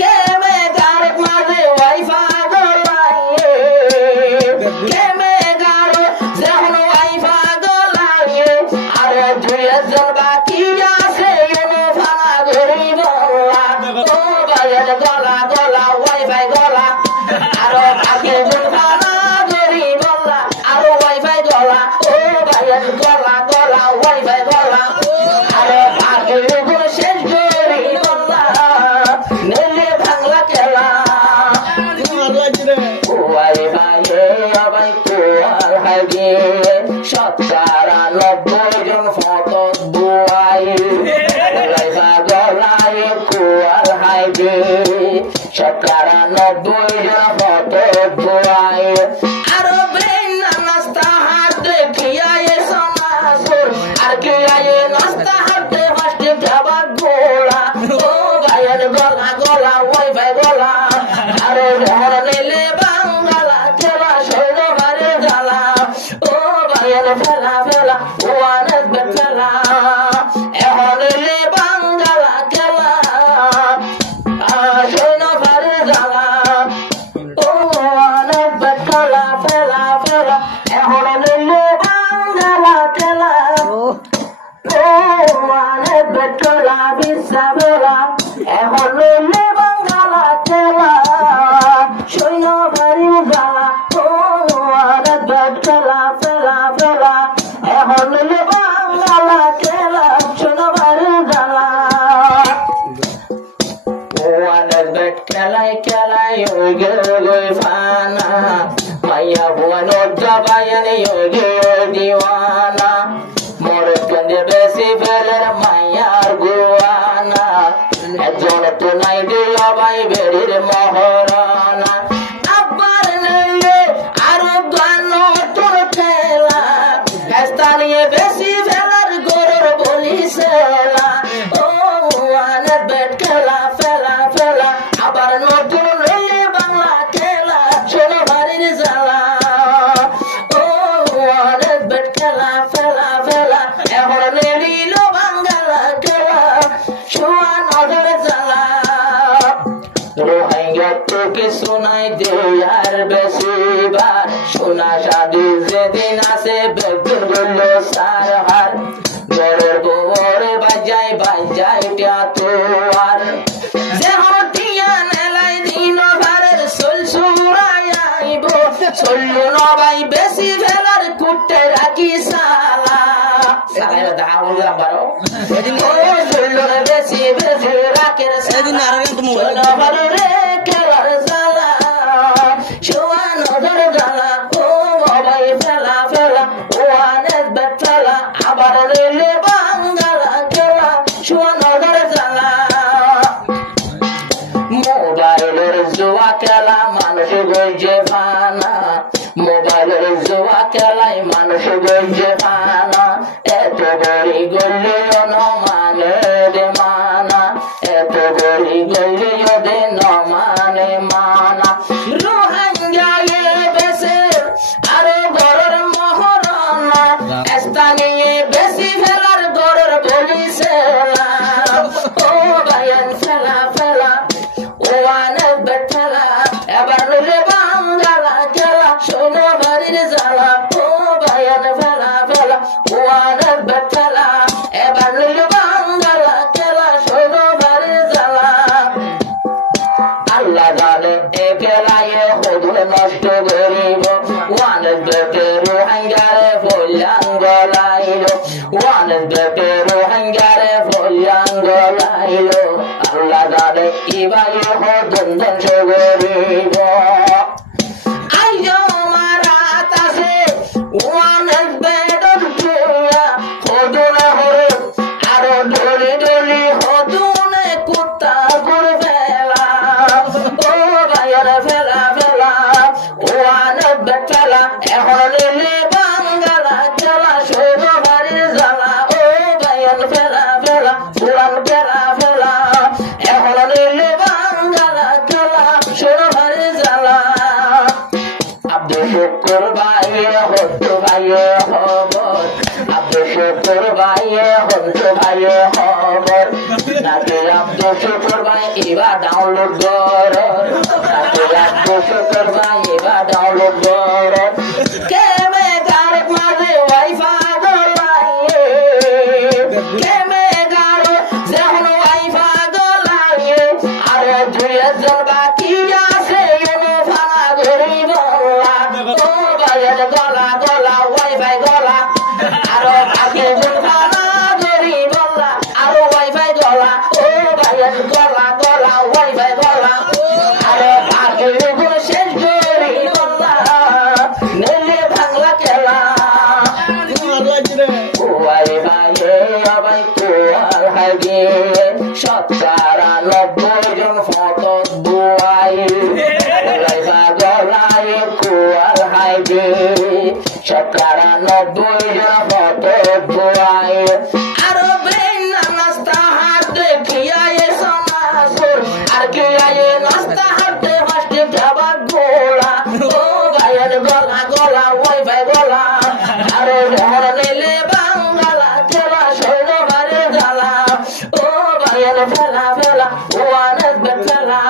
কেমে গারক মাঝে ওয়াইফা গলাইয়ে কেমে গারো যখন ওয়াইফা গলাইয়ে আর দুইজন বাকি আছে এনে ফানা ঘুরি বলা ও ভাইয়ের গলা গলা ওয়াইফাই গলা আরো বাকি জন ফানা ঘুরি বলা আরো ওয়াইফাই গলা ও ভাইয়ের গলা গলা ওয়াইফাই গলা আরো বাকি জন শেষ ঘুরি বলা নেলে বাংলা খেলা ওয়াইফাই আবাই কোয়াল হাগে 97 জন ফটো বুয়াই ওয়াইফা গলায় কোয়াল হাগে 97 জন ফটো বুয়াই আরো ব্রেন নাস্তা হাত দেখিয়া সমাজুর আর কি আয়ে নাস্তা হাতে হাসতে খাবার গোলা ও ভাইয়ের গলা গলা ওয়াইফাই গলা আরো ধর নিলে বাংলা খেলা শৈল বাড়ি জ্বালা ও ভাইয়ের ফেলা ফেলা ওয়ানের বেলা এখন নিলে বাংলা খেলা শৈল বাড়ি জ্বালা ও ওয়ানের বেলা ফেলা ফেলা এখন নিলে বাংলা খেলা ও ওয়ানের বেলা বিশ্বা বেলা এখন নিলে বাংলা খেলা শৈল বাড়ি জ্বালা ও ওয়ানের বেলা ফেলা ফেলা এখন নিলে বাংলা খেলা শৈল বাড়ি জ্বালা ওয়ানের বেট খেলায় খেলায় ওই গই ফানা মাইয়া ভুয়ানোর জবায়ানে ওই দিওয়ানা মোরে গঞ্জে বেশি ফেলের মাইয়ার গুয়ানা একজন তো নাই দিল ভাই বেরির মহরানা আব্বার নেই আরো গান তোর খেলা স্থানীয় বেশি ফেলার গরুর বলিসেলা ও ওয়ানের বেট খেলা ফেলা ফেলা আবার নতুন লইলে বাংলা খেলা শোনো বাড়ির জ্বালা ও ওয়ানের বেট খেলা ফেলা ফেলা এখন নিল বাংলা খেলা শোয়া নজর জ্বালা রোহিঙ্গা তোকে শোনাই দে আর বেশিবার সোনা শাদি যেদিন আসে বেগুন বলল সার হার বড় গোবর বাজাই বাজাই টিয়াতোয়ার যেহন টিয়া নেলাই দিন ভারের সোল সুরাইব সোল্লু নবাই বেশি ফেলার কুটে রাখি সালা সালা দাও বারো ও সোল্লু বেশি বেশি রাখের সেদিন আর তুমি রে খেলার সালা শোয়া নজর জ্বালা ও বাবাই ফেলা ফেলা ওয়ানের বেতলা আবার রেলে বাংলা খেলা শোয়া নজর জ্বালা মোবাইলের জুয়া খেলা মানুষ গঞ্জে ফানা মোবাইলের জুয়া খেলায় মানুষ গঞ্জে ফানা এত গড়ি গল্লিও ন মানে দে মানা এত গড়ি গল্লিও দে ন মানে মানা রোহিঙ্গা বেশে আরো গড়ের মহরনা স্থানীয় বেশি ফেলার গড়ের বলিসেলা ও ভাইয়ের ফেলা ফেলা ওয়ানের বেঠেলা এবার নিলে বাংলা খেলা শোনো বাড়ির জ্বালা ও ভাইয়ের ফেলা ফেলা ওয়ানের বেঠেলা এবার নিলে বাংলা খেলা শোনো বাড়ির জ্বালা আল্লাহ জানে এ খেলায় হদুন নষ্ট করিব ওয়ানের বেটে রোহিঙ্গারে ফল্যাং গলাইল ওয়ানের বেটে রোহিঙ্গারে ফল্যাং গলাইল আল্লাহ জানে ইবাই হদুন ধ্বংস করিব আইজো মারাত আছে ওয়ানের বেটন চুয়া হদুন হরে আরো ডলি ডলি হদুনে কুত্তা করে ফেলা ও ভাইয়ের ফেলা ফেলা ওয়ানের বেটলা এখন নিলে বাংলা খেলা শৈব বাড়ির জ্বালা ও ভাইয়ের ফেলা ফেলা পুরান ফেলা ফেলা এখন নিলে বাংলা খেলা শৈব বাড়ির জ্বালা আব্দুল শুকুর ভাইয়ে হতো ভাইয়ে খবর আব্দুল শুকুর ভাইয়ে হতো ভাইয়ে খবর নাকি আব্দুল শুকুর ভাই এবার ডাউনলোড কর তাকে লাগবে শুকর ভাই এবার ডাউনলোড কর কেমে গারে মাঝে ওয়াইফাই গলাইয়ে কেমে গারে যখন ওয়াইফাই গলাইয়ে আরে দুইজন বাকি আছে এনে ফালা ঘুরি বলা ও ভাইয়ের গলা গলা ওয়াইফাই গলা আরো বাকি ফালা ঘুরি বলা আরো ওয়াইফাই গলা ও ভাইয়ের গলা গলা ওয়াইফাই গলা আরো বাকি শেষ ঘুরি বলা নেলে বাংলা খেলা ওয়াইফাই আবাই কোয়াল হাগে 97 জন ফটো দুয়াই ওয়াইফাই গলায় কোয়াল হাগে 97 জন ফটো দুয়াই আরো ব্রেন নাস্তা হাত দেখিয়া সমাজপুর আর কি আয়ে নাস্তা হাতে ফাস্টে খাবার গোলা ও ভাইয়ের গলা গলা ওয়াইফাই গলা আরো ধর নেলে বাংলা খেলা শৈল বারে জ্বালা ও ভাইয়ের ফেলা ফেলা ও অনেক ফেলা